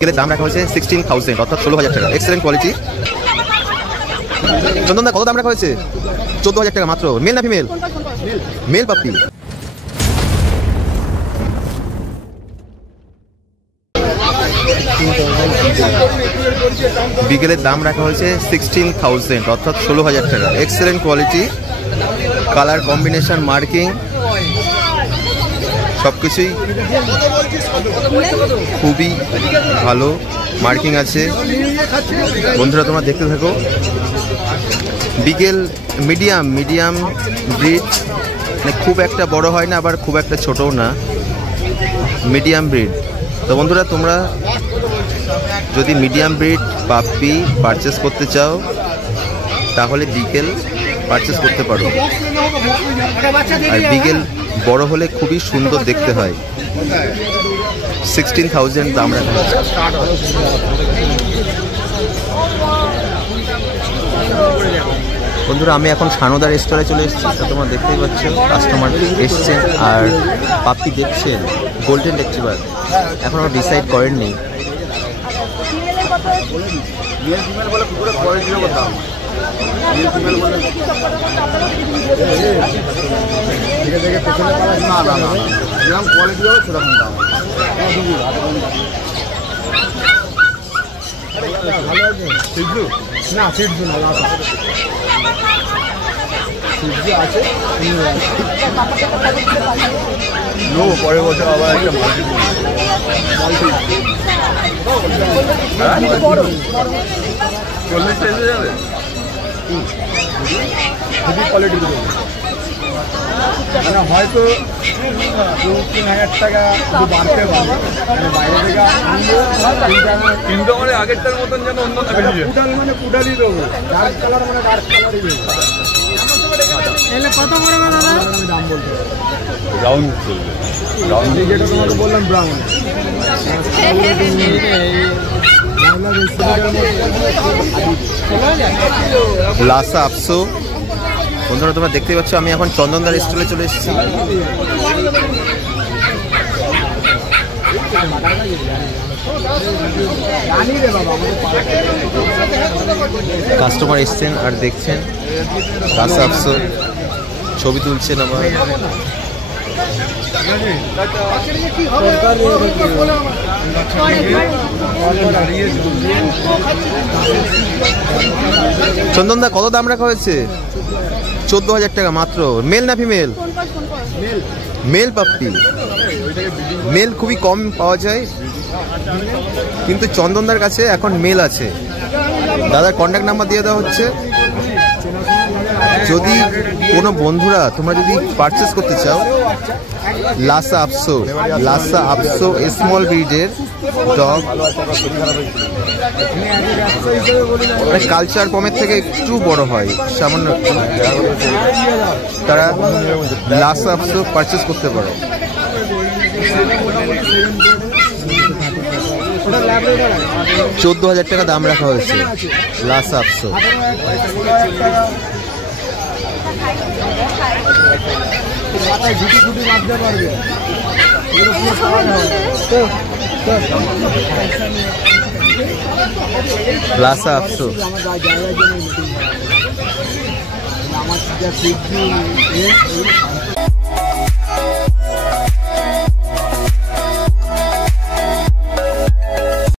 দাম রাখা হয়েছে 16,000 অর্থাৎ 16,000 টাকা। Excellent quality. চন্দনদা কত দাম রাখা হয়েছে? 14,000 টাকা মাত্র। মেল না ফিমেল? Mail puppy. বিকেলের দাম রাখা হয়েছে 16,000 অর্থাৎ 16,000 টাকা। Excellent quality, colour combination, marking সবকিছুই খুবই ভালো, মার্কিং আছে। বন্ধুরা তোমরা দেখতে থাকো। বিকেল মিডিয়াম ব্রিড, মানে খুব একটা বড় হয় না আবার খুব একটা ছোটও না, মিডিয়াম ব্রিড। তো বন্ধুরা তোমরা যদি মিডিয়াম ব্রিড পাপ্পি পারচেস করতে চাও তাহলে বিকেল পারচেস করতে পারো। আর বিকেল বড় হলে খুবই সুন্দর দেখতে হয়। 16,000 দাম রাখা হয়েছে। বন্ধুরা আমি এখন সানোদার স্টলে চলে এসেছি। তোমরা দেখতেই পাচ্ছ কাস্টমার এসছেন আর পাপ্পি দেখছেন। গোল্ডেন রিট্রিভার এখনও ডিসাইড করেননি। পরের বছর আবার একটা যাবে কোয়ালিটি মানে হয়তো 2-3 হাজার টাকা বাড়তে পারে বাইরে থেকে কিন্তু মানে আগেরটার মতন যেন অন্য পুটাল মানে পুটালই দেবো, ডার্ক কালার মানে ডার্ক কালারই দেবো। কত বড় দাদা দাম বলতে রাউন্ড চলবে, রাউন্ড যেটা তোমাকে বললাম ব্রাউন। লাসা আপসো। বন্ধুরা তোমরা দেখতে পাচ্ছ আমি এখন চন্দনদার স্টলে চলে এসেছি। কাস্টমার এসছেন আর দেখছেন লাসা আপসো, ছবি তুলছেন আবার। চন্দনদা কত দাম রাখা হয়েছে? 14,000 টাকা মাত্র। মেল না ফিমেল? Mail puppy. মেল খুবই কম পাওয়া যায় কিন্তু চন্দনদার কাছে এখন মেল আছে। দাদার কন্ট্যাক্ট নাম্বার দিয়ে দেওয়া হচ্ছে। যদি কোনো বন্ধুরা তোমরা যদি পারচেস করতে চাও লাসা আপসো স্মল ব্রিডের ডগ, কালচার পমের থেকে একটু বড় হয় সামান্য, তারা লাসা আপসো পারচেস করতে পারো। $14,000 টাকা দাম রাখা হয়েছে লাসা আপসো। লাসা আপসো